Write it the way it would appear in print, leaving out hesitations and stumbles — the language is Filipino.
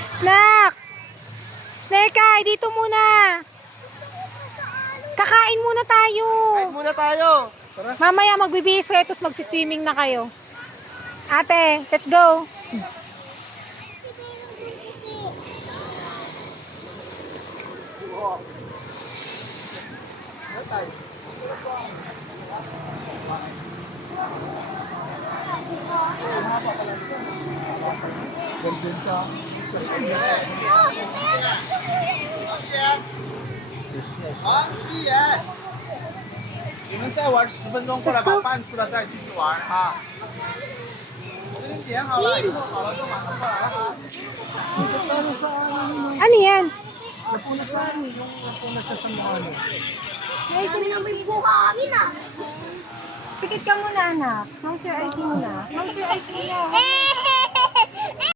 Snack! Snake Eye, dito muna. Kakain muna tayo. Kain muna tayo. Tara. Mamaya magbibihis kayo, tapos magsiswimming na kayo. Ate, let's go. Ganda sa 你们再玩10分钟过来把饭吃了再继续玩哈。我给你点好了，以后好了就马上过来哈。 Ano yan? Napuna sa amin, yung napuna siya sa mga ano. Pikit ka muna, anak. Mount Sir Ice muna. Mount Sir Ice muna.